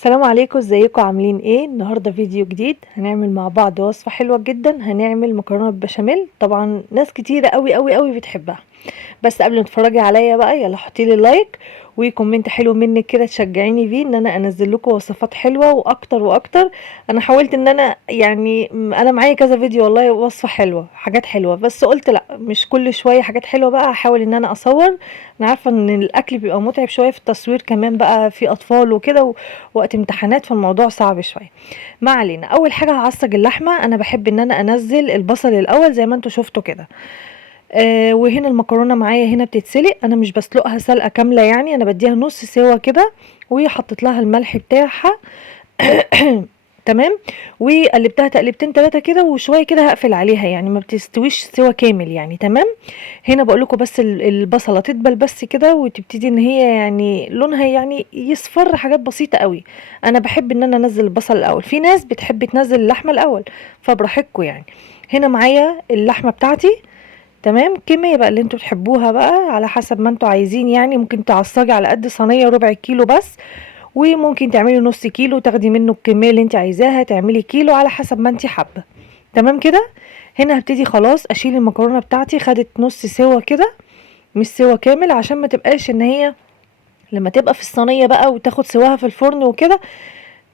السلام عليكم، ازيكم عاملين ايه؟ النهارده فيديو جديد هنعمل مع بعض وصفة حلوة جدا. هنعمل مكرونة بالبشاميل. طبعا ناس كتيرة قوي قوي قوي بتحبها. بس قبل ما تتفرجي عليا بقى يلا حطي لي لايك وكومنت حلو منك كده تشجعيني بيه ان انا انزل لكم وصفات حلوه واكتر واكتر. انا حاولت ان انا انا معايا كذا فيديو والله وصفه حلوه حاجات حلوه، بس قلت لا مش كل شويه حاجات حلوه، بقى هحاول ان انا اصور. انا عارفه ان الاكل بيبقى متعب شويه في التصوير، كمان بقى في اطفال وكده ووقت امتحانات، فالموضوع صعب شويه. ما علينا، اول حاجه هعصج اللحمه. انا بحب ان انا انزل البصل الاول زي ما انتوا شفتوا كده. وهنا المكرونه معايا هنا بتتسلق، انا مش بسلقها سلقه كامله، يعني انا بديها نص سوا كده، وحطيت لها الملح بتاعها. تمام. وقلبتها تقلبتين ثلاثه كده وشويه كده هقفل عليها، يعني ما بتستويش سوا كامل يعني. تمام. هنا بقول لكم بس البصله تدبل بس كده وتبتدي ان هي يعني لونها يعني يصفر حاجات بسيطه قوي. انا بحب ان انا انزل البصل الاول، في ناس بتحب تنزل اللحمه الاول، فبراحتكم يعني. هنا معايا اللحمه بتاعتي. تمام. كمية بقى اللي انتوا تحبوها بقى على حسب ما انتوا عايزين، يعني ممكن تعصجي على قد صينية ربع كيلو بس، وممكن تعملي نص كيلو تاخدي منه الكمية اللي انت عايزاها، تعملي كيلو على حسب ما انت حابة. تمام كده. هنا هبتدي خلاص اشيل المكرونة بتاعتي، خدت نص سوا كده، مش سوا كامل، عشان ما تبقاش ان هي لما تبقى في الصينية بقى وتاخد سواها في الفرن وكده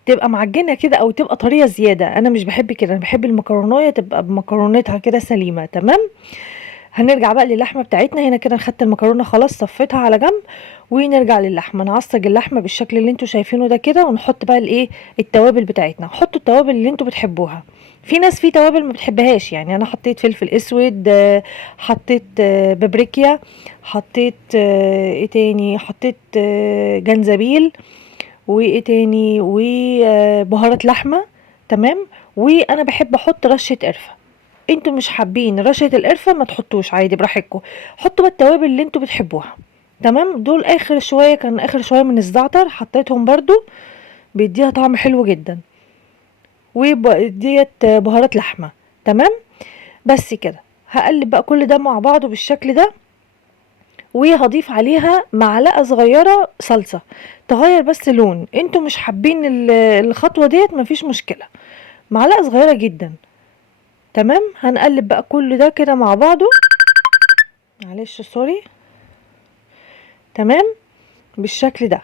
تبقى معجنة كده او تبقى طرية زيادة. انا مش بحب كده، انا بحب المكرونية تبقى بمكرونتها كده سليمة. تمام. هنرجع بقى للحمه بتاعتنا. هنا كده خدت المكرونه خلاص صفيتها على جنب، ونرجع للحمه نعصج اللحمه بالشكل اللي انتوا شايفينه ده كده، ونحط بقى الايه التوابل بتاعتنا. حطوا التوابل اللي انتوا بتحبوها. في ناس في توابل ما بتحبهاش، يعني انا حطيت فلفل اسود، حطيت بابريكيا، حطيت ايه تاني، حطيت جنزبيل، وايه تاني، وبهارات لحمه. تمام. وانا بحب احط رشه قرفه. انتوا مش حابين رشه القرفه ما تحطوش، عادي براحتكم. حطوا بقى التوابل اللي انتوا بتحبوها. تمام. دول اخر شويه، كان اخر شويه من الزعتر حطيتهم برضو، بيديها طعم حلو جدا. وديت بهارات لحمه. تمام. بس كده هقلب بقى كل ده مع بعضه بالشكل ده، وهضيف عليها معلقه صغيره صلصه تغير بس لون. انتوا مش حابين الخطوه ديت مفيش مشكله، معلقه صغيره جدا. تمام. هنقلب بقى كل ده كده مع بعضه. معلش سوري. تمام. بالشكل ده.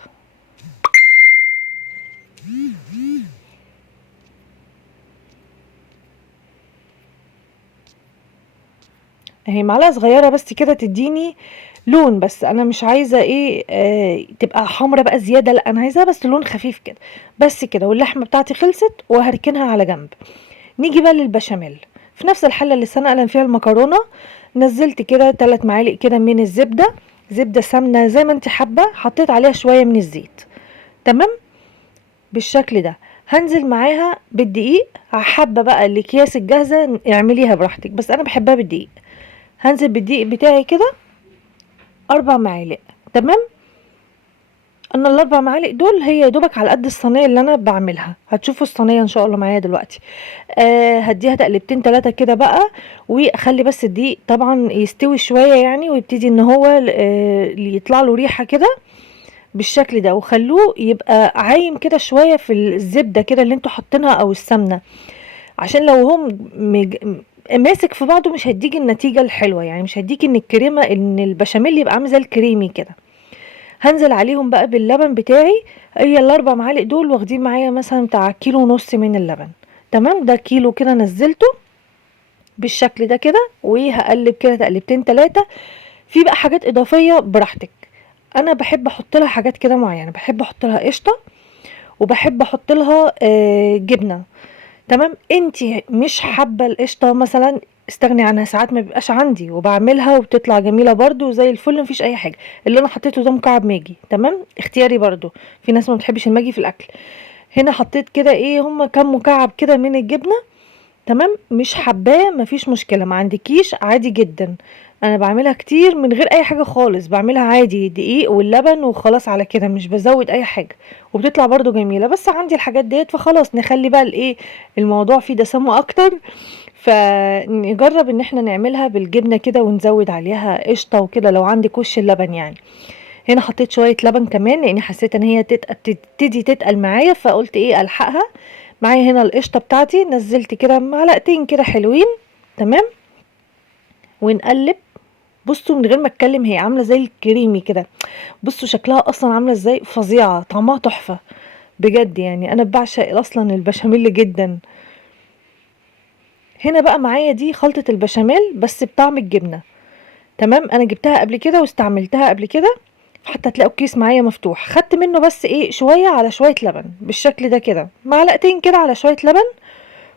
اهي معلقه صغيره بس كده تديني لون، بس انا مش عايزه ايه تبقى حمرا بقى زياده، لا انا عايزاها بس لون خفيف كده. بس كده. واللحمه بتاعتي خلصت وهركنها على جنب. نيجي بقى للبشاميل. في نفس الحله اللي سلقنا فيها المكرونه، نزلت كده 3 معالق كده من الزبده، زبده سمنه زي ما انت حابه، حطيت عليها شويه من الزيت. تمام. بالشكل ده. هنزل معاها بالدقيق. حابه بقى الاكياس الجاهزه اعمليها براحتك، بس انا بحبها بالدقيق. هنزل بالدقيق بتاعي كده 4 معالق. تمام. انا ال4 معالق دول هي يدوبك على قد الصينيه اللي انا بعملها، هتشوفوا الصينيه ان شاء الله معايا دلوقتي. هديها تقلبتين 3 كده بقى، واخلي بس الدقيق طبعا يستوي شويه يعني، ويبتدي ان هو يطلع له ريحه كده بالشكل ده، وخلوه يبقى عايم كده شويه في الزبده كده اللي انتوا حاطينها او السمنه، عشان لو هو ماسك في بعضه مش هيديكي النتيجه الحلوه، يعني مش هيديكي ان الكريمه ان البشاميل يبقى عامل زي الكريمي كده. هنزل عليهم بقى باللبن بتاعي. هي ال4 معالق دول واخدين معايا مثلا بتاع كيلو ونص من اللبن. تمام. ده كيلو كده نزلته بالشكل ده كده، وهقلب كده تقلبتين 3. في بقى حاجات اضافيه براحتك. انا بحب احط لها حاجات كده معينه، بحب احط لها قشطه، وبحب احط لها جبنه. تمام. انتي مش حابه القشطه مثلا استغني عنها، ساعات ما بيبقاش عندي وبعملها وبتطلع جميله برضو زي الفل، مفيش اي حاجه. اللي انا حطيته ده مكعب ماجي. تمام. اختياري برضو، في ناس ما بتحبش الماجي في الاكل. هنا حطيت كده ايه هما كام مكعب كده من الجبنه. تمام. مش حباه مفيش مشكله، ما عندكيش عادي جدا. انا بعملها كتير من غير اي حاجه خالص، بعملها عادي دقيق واللبن وخلاص على كده، مش بزود اي حاجه، وبتطلع برضو جميله. بس عندي الحاجات ديت فخلاص نخلي بقى الايه الموضوع فيه دسامه اكتر، فنجرب ان احنا نعملها بالجبنه كده ونزود عليها قشطه وكده لو عندك وش اللبن يعني. هنا حطيت شويه لبن كمان لاني حسيت ان هي تبتدي تتقل معايا، فقلت ايه الحقها. معايا هنا القشطه بتاعتي، نزلت كده معلقتين كده حلوين. تمام. ونقلب. بصوا من غير ما اتكلم هي عامله زي الكريمي كده. بصوا شكلها اصلا عامله ازاي، فظيعه، طعمها تحفه بجد. يعني انا بعشق اصلا البشاميل جدا. هنا بقى معايا دي خلطه البشاميل بس بطعم الجبنه. تمام. انا جبتها قبل كده واستعملتها قبل كده، حتى تلاقوا الكيس معايا مفتوح. خدت منه بس ايه شويه على شويه لبن بالشكل ده كده، معلقتين كده على شويه لبن،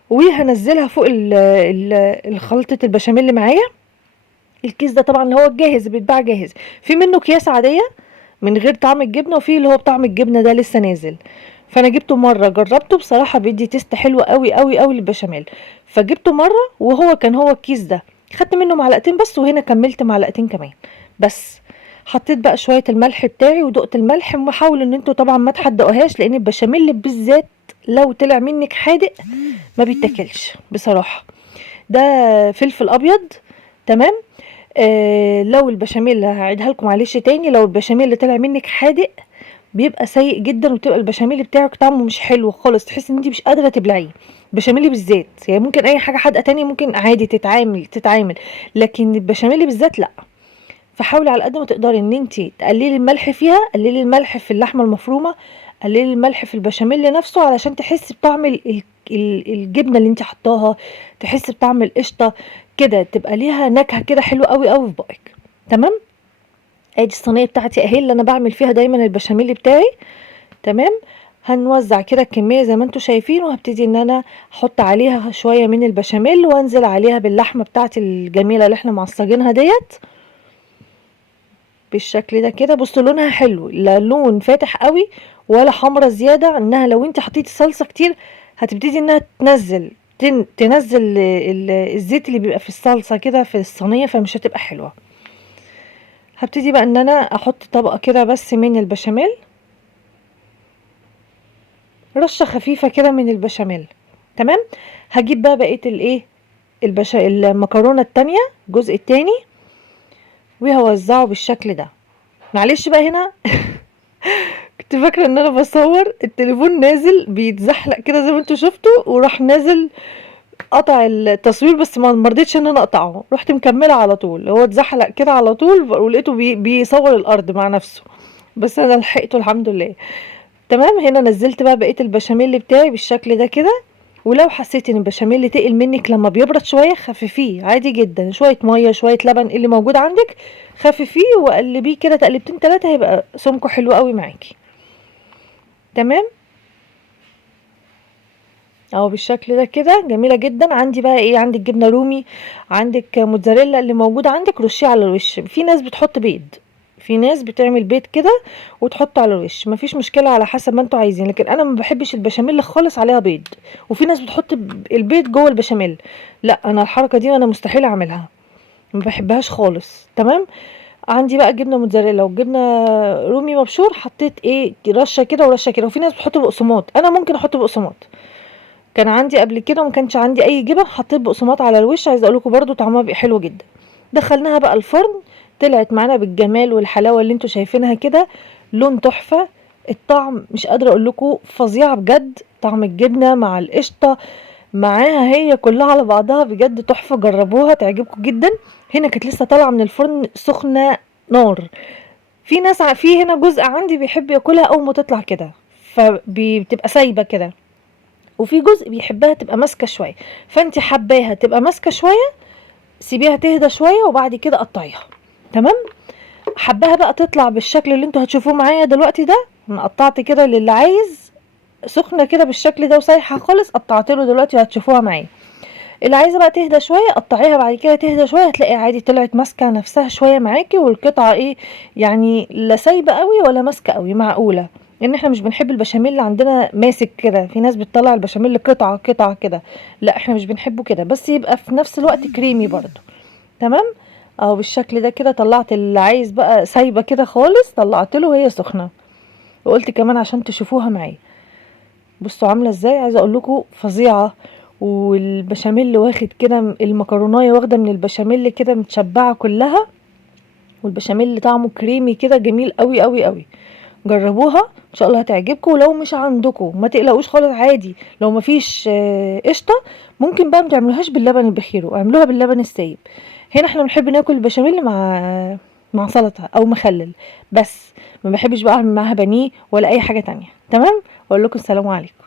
وهنزلها فوق الخلطه البشاميل اللي معايا. الكيس ده طبعا اللي هو الجاهز بيتباع جاهز، في منه اكياس عاديه من غير طعم الجبنه، وفي اللي هو بطعم الجبنه ده لسه نازل. فانا جبته مره جربته بصراحه بيدي تيست حلو قوي قوي قوي للبشاميل، فجبته مره وهو كان هو الكيس ده. خدت منه معلقتين بس، وهنا كملت معلقتين كمان بس. حطيت بقى شويه الملح بتاعي ودقت الملح، وحاول ان انتوا طبعا ما تحدقوهاش لان البشاميل بالذات لو طلع منك حادق ما بيتاكلش بصراحه. ده فلفل ابيض. تمام. لو البشاميل هعيدها لكم معلش تاني، لو البشاميل اللي طلع منك حادق بيبقى سيء جدا، وتبقى البشاميل بتاعك طعمه مش حلو خالص، تحس ان انت مش قادره تبلعيه. البشاميل بالذات يعني ممكن اي حاجه حادقه تانية ممكن عادي تتعامل، لكن البشاميل بالذات لا. فحاولي على قد ما تقدري ان انت تقللي الملح فيها، قللي الملح في اللحمه المفرومه، قللي الملح في البشاميل نفسه علشان تحسي بطعم الجبنه اللي انت حطاها، تحسي بطعم القشطه كده، تبقى ليها نكهه كده حلوه قوي قوي في بقك. تمام. ادي الصينيه بتاعتي اهي اللي انا بعمل فيها دايما البشاميل بتاعي. تمام. هنوزع كده الكميه زي ما انتم شايفين، وهبتدي ان انا احط عليها شويه من البشاميل وانزل عليها باللحمه بتاعتي الجميله اللي احنا معصجينها ديت بالشكل ده كده. بصوا لونها حلو، لا لون فاتح قوي ولا حمرا زياده، انها لو انت حطيتي صلصه كتير هتبتدي انها تنزل الزيت اللي بيبقى في الصلصه كده في الصينيه، فمش هتبقى حلوه. هبتدي بقى ان انا احط طبقه كده بس من البشاميل، رشه خفيفه كده من البشاميل. تمام. هجيب بقى بقيه الايه المكرونه التانية الجزء التاني، وهوزعه بالشكل ده. معلش بقى هنا كنت فاكره ان انا بصور التليفون نازل بيتزحلق كده زي ما انتوا شفتوا، وراح نازل قطع التصوير، بس ما مرضتش ان انا اقطعه، رحت مكمله على طول. هو اتزحلق كده على طول ولقيته بيصور الارض مع نفسه، بس انا لحقته الحمد لله. تمام. هنا نزلت بقى بقيه البشاميل بتاعي بالشكل ده كده. ولو حسيتي ان البشاميل تقل منك لما بيبرد شويه خففيه عادي جدا، شويه ميه شويه لبن اللي موجود عندك خففيه وقلبيه كده تقلبتين 3 هيبقى سمكه حلو قوي معاكي. تمام. اهو بالشكل ده كده جميله جدا. عندي بقى ايه، عندك جبنه رومي، عندك موتزاريلا، اللي موجود عندك رشيه على الوش. في ناس بتحط بيض، في ناس بتعمل بيض كده وتحطه على الوش، مفيش مشكله على حسب ما انتوا عايزين، لكن انا ما بحبش البشاميل خالص عليها بيض. وفي ناس بتحط البيض جوه البشاميل، لا انا الحركه دي انا مستحيل اعملها، ما بحبهاش خالص. تمام. عندي بقى جبنه موتزاريلا وجبنه رومي مبشور، حطيت ايه رشه كده ورشه كده. وفي ناس بتحط بقسماط، انا ممكن احط بقسماط. كان عندي قبل كده وما كانش عندي اي جبن، حطيت بقسماط على الوش، عايزه اقول لكم برده طعمها بيبقى حلو جدا. دخلناها بقى الفرن، طلعت معانا بالجمال والحلاوه اللي انتوا شايفينها كده، لون تحفه، الطعم مش قادره اقول لكم فظيعه بجد. طعم الجبنه مع القشطه معاها هي كلها على بعضها بجد تحفه، جربوها تعجبكم جدا. هنا كانت لسه طالعه من الفرن سخنه نار. في ناس في هنا جزء عندي بيحب ياكلها اول ما تطلع كده، فبتبقى سايبه كده، وفي جزء بيحبها تبقى ماسكه شويه. فانت حباها تبقى ماسكه شويه، سيبيها تهدى شويه وبعد كده قطعيها. تمام. حباها بقى تطلع بالشكل اللي انتوا هتشوفوه معايا دلوقتي ده، انا قطعت كده للي عايز سخنه كده بالشكل ده وسايحه خالص، قطعت له دلوقتي وهتشوفوها معايا. اللي عايزه بقى تهدى شويه قطعيها بعد كده تهدى شويه، هتلاقي عادي طلعت ماسكه نفسها شويه معاكي، والقطعه ايه يعني لا سايبه قوي ولا ماسكه قوي، معقوله. لان احنا مش بنحب البشاميل اللي عندنا ماسك كده، في ناس بتطلع البشاميل قطعه قطعه كده، لا احنا مش بنحبه كده، بس يبقى في نفس الوقت كريمي برضو. تمام. اهو بالشكل ده كده طلعت اللي عايز بقى سايبه كده خالص، طلعت له وهي سخنه. وقلت كمان عشان تشوفوها معايا، بصوا عامله ازاي، عايزه اقول لكم فظيعه. والبشاميل واخد كده المكرونايه واخده من البشاميل كده متشبعه كلها، والبشاميل اللي طعمه كريمي كده جميل قوي قوي قوي. جربوها ان شاء الله هتعجبكم. ولو مش عندكم ما تقلقوش خالص، عادي لو مفيش قشطه ممكن بقى ما تعملوهاش باللبن البخير واعملوها باللبن السايب. هنا احنا بنحب ناكل البشاميل مع سلطه او مخلل بس، ما بحبش بقى اعمل معاها بانيه ولا اي حاجه تانية. تمام، واقول لكم السلام عليكم.